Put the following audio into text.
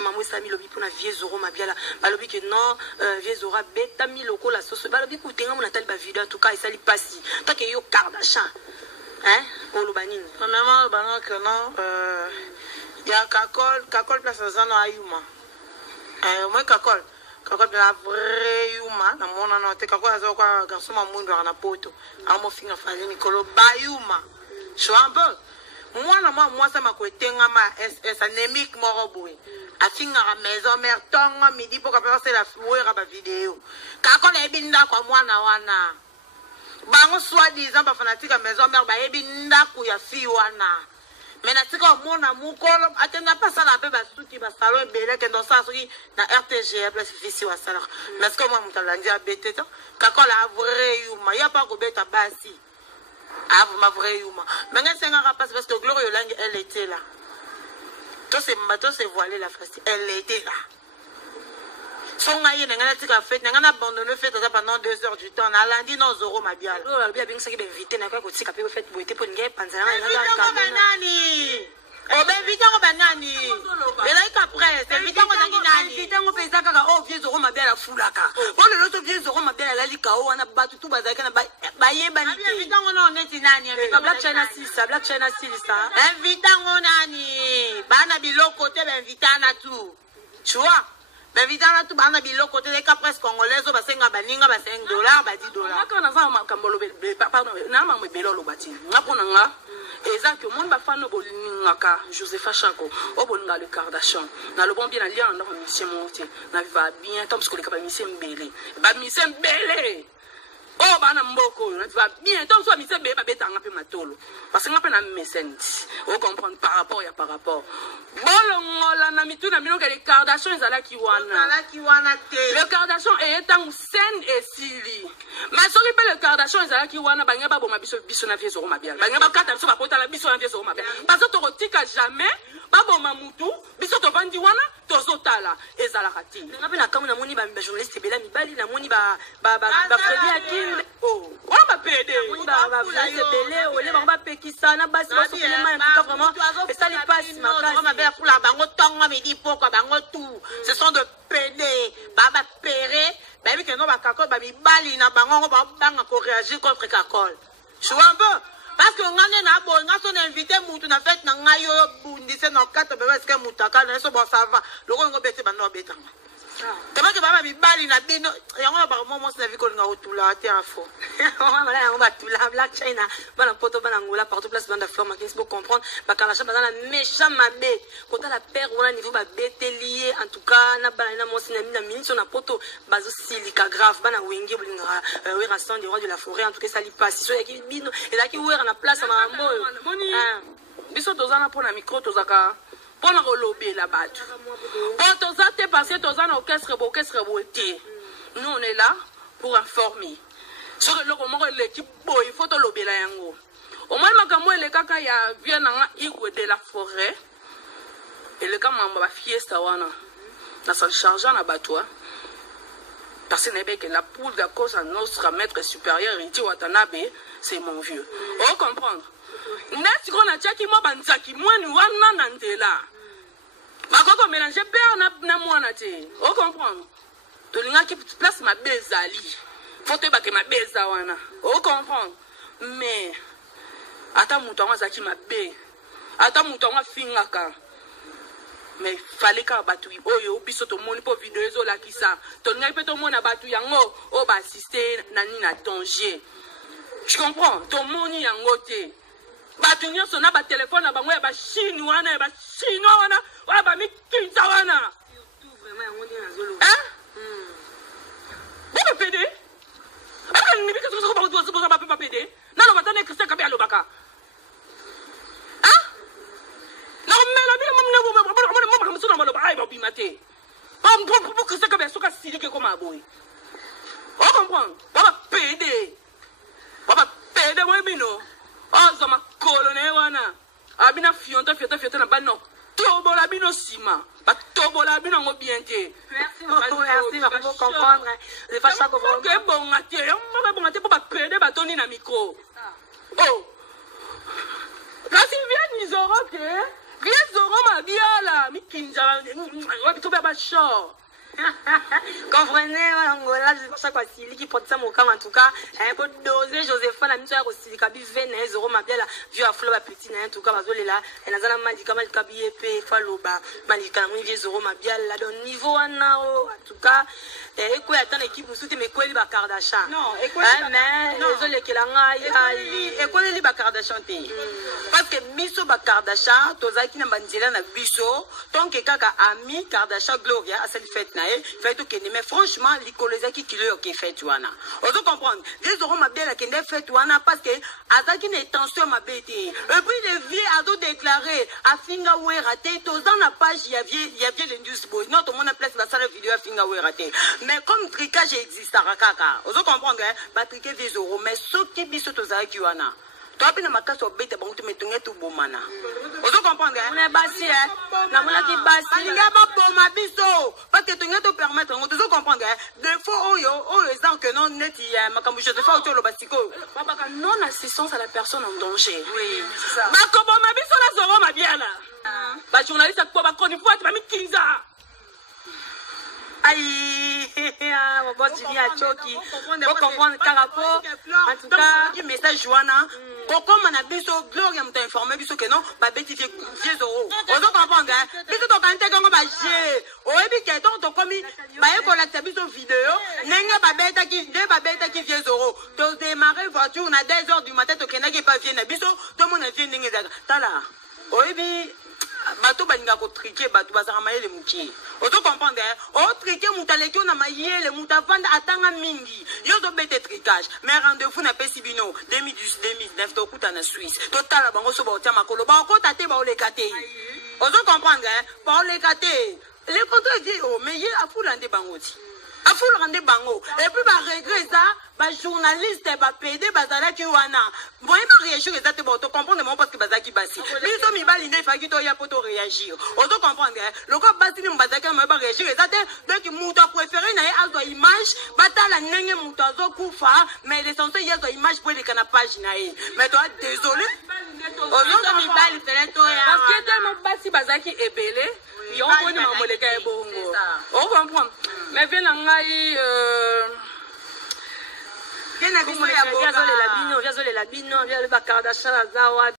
maman Sami lobi pour na vieux zoro mabiala balobi que non vieux zoro beta mi loko la sauce balobi ko tenga mon atal ba vidéo en tout cas ça li passi tant que yo Kardashian hein pour le banine maman bana que non ya kakol place zano ayuma moi kakol la vraie yuma na mona na te kakol azo kwa garçon mamundu na poto amo finga fali nikolo bayuma shwambo moi ça m'a coûté ma es anémique moroboui a finga à maison mère tonga midi pour passer la fouer ba vidéo kakol ebinda kwa mwana wana bango soi-disant ba fanatique à maison mère ba ebinda ku ya fi wana mais na tika mona mukolo atenda pas ça la pe ba suki ba salon belé que dans ça soki na RTG plus fisi wa sala mais est-ce que moi mutalandi a bête kakol a vrai yuma ya pas ko beta basi ah ma vraie yuma mais c'est un rapace parce que Gloire Yolangi elle était là tout c'est voilé la face elle était là son aïe n'a tika fête n'a abandonné fête pendant 2 heures du temps na lundi non zoro mabiala lo bien bien ça qui invité na quoi tika pe fête boité pour ngai panzana nani o be vitango banani elaika presse vitango zangi nani vitango pesa kaka o vieux zoro mabiala fulaka bon le autre vieux zoro mabiala la lika o wana batu tu bazaka na bayeba ni vitango no neti nani Black China 6 ça vitango nani bana biloko te ben vitana tu tu vois ben vitana tu bana biloko te ka presse congolaise ba senga baninga ba $5 ba $10 ngaka na za makambolo pardon na mamwe belolo bati ngapona nga exact que monde ba fano bolingaka Josepha Chanko o bolinga le Kardashian na le bon bien allié en mission monté na va bien comme ce que les capable mission mbele oh bana mboko na va bien donc soit mission mbele ba betanga pe matolo parce que ngapa na messenti o comprendre par rapport bolongola na mituna minoka les Kardashian zala ki wana te le Kardashian est en scène et sili mais soki pe le Kardashian zala ki wana banya ba boma biso na vieux mabiala banya ba kata biso ba pota la biso na vieux mabiala parce que to rotika jamais ba boma mutu biso to vandi wana tozotala ezala kati ngapi na kamu na moni ba journaliste bela mibali na moni ba Freddy Akin oh on ba pede ba journaliste bele ole ba pekisa na basi ba sokele ma en tout cas vraiment et ça les passe ma belle pour la bango tonga midi pourquoi bango tout ce sont de pédés baba péré ba bi que non ba kakol ba mibali na bango ba banga ko réagir contre kakol tu vois un peu parce que ngane na bo ngaso na invité mutu na fête na ngayo bundise na 4 bébé est-ce que mutaka na so bon ça va loko ngo bete bano betanga tama ke baba mibali na bino yango ba mo na vi ko nga otula te info on va yango ba tula Black China bana poto bana ngola partout place banda fleur ma pour comprendre ba kala cha bana méchant mabe kota la père on a niveau ba bete lié en tout cas na bana na mosi na minute na poto bazo silika grave bana wenge bulinga we rassemble des rois de la forêt en tout cas ça li passe so yaki bino et là qui ouvert na place ma mambo biso tozana pona micro tozaka pona rolober la batu bon tozate passer tozana orchestre boté nous on est là pour informer sur le comment l'équipe boy faut to lobela yango au moins makambo ele kaka ya viena igwe de la forêt et le kama ba fiesta wana na sa charger na batwa parce que la poule de cause à notre maître supérieur Iti Watanabe c'est mon vieux on comprendre n'est-ce qu'on a tchaki mo banzaki moi ni wana nandela bakoko mélanger père na mwana te on comprendre to linga ki place ma bezali faut te bake ma beza wana on comprendre mais ata mutu anga zaki mabe ata mutu anga fingaka mais fallait ka batu oyo biso to moni po video ezo la kisa to ngai pe to mona batu yango o ba assister nani na danger tu comprends to moni yango te batu nyonso na ba téléphone na bango ya ba chinois wana ya ba chinois wana wala ba mikinza wana surtout vraiment yango ndi nazolo bon PD ni bika so ba do so ba PD na lo batane Christian Kabia lo baka na mela bi mam so na malo ba ai ba bimate pour Christian Kabia so ka silike comme aboy on comprend ba PD moi bino ozo makolone wana abina fionto na bano tobola bino sima ba tobola bino ngo bienté merci pour comprendre c'est pas ça comprendre que bon ngate pour ba pede ba toni na micro oh kasi vient nizoro que Viens Zoro ma biala. Mi kinja. Ouais, tu vas chaud. Comprenez, voilà, je sais pas si qui porte ça mon camp en tout cas. Un peu dosé, Joséphine, la mission aussi, Kabi Vene, Zoro ma biala, vieux à flot, petit, en tout cas, Bazole là, et Nazana Malika, Malika, Biépé, Faloba, Malika, Vieux Zoro ma biala, donc niveau en tout cas. Et quoi attend l'équipe vous souhaitez mais quoi les Bakardasha non et quoi mais désolé que la ngai et quoi les Bakardasha parce que biso Bakardasha tozaki na banzela na biso tant que kaka ami Kardasha Gloria à cette fête nae fait tout que mais franchement likolezaki kilo qui fait wana ozo comprendre les auront ma bien la kende fait wana parce que azaki na tension ma bête et puis le vieux ado déclaré a finga we raté tozan na page il y avait les news boy non tout le monde a place la salle vidéo a finga we raté. Mais comme tricage existe à Rakaka, vous comprenez, bah triquer des euros, mais ce qui biso tozara kiwana. Toi, puis na makas au bête, bon, tu mets tout bomana. Vous comprenez, on est bassi, la moula qui bassi. Alinga ba boma biso, parce que tu te permettre, vous comprenez, des fois, oh, exemple que non, net, il y a ma camouche de fois autour le batico. Non assistance à la personne en danger. Oui, c'est ça. Ma comment ma biso la Zoro ma bien là. Bah journaliste à quoi bah qu'on y voit, tu m'as mis 15 ans. Aïe, mon boss dit à Choki. Vous comprenez, Carapo. En tout cas, message Joana. Pourquoi mon abisso, Gloria m'a informé, biso que non, ma bête vieux Zoro. Vous comprenez, biso ton canté comme ma gé. Au ébi que ton commis, bah, collecte biso vidéo. Nenga babeta qui vieux Zoro. Tu démarrer voiture, on a 10 heures du matin, tu n'as pas vieux Nabiso, tout le monde vient n'enga. T'as là. Au ébi. Bato balinga ko triquer bato bazara mayele muki oto comprendre o triquer mutaleki na mayele mutavanda atanga mingi yo do bete tricage mais rendez-vous na pesibino 2019 to kuta na Suisse total bango so ba tia makolo ba ko tate ba olekate oto comprendre ba olekate les contrôles dit oh mais il a foule ande bangoti a foule rende bango et puis ba regret ça ba journaliste ba PD bazala ki wana voyez pas réagir exact ba to comprendre mon parce que bazaki basi biso mi bali ne faki to ya poto réagir on to comprendre le ko basi ni bazaki ma ba réagir exact donc muto préféré na azo image batala nenge muto azo kufa mais l'essentiel yazo image pour les canapage na mais toi désolé ozo mi bali fele to ya parce que tellement basi bazaki ebele yo koni ma moleka e bongo on comprend mais viens là ngai viens na biso ya boga viens zolela bino viens le Bakardasha zawa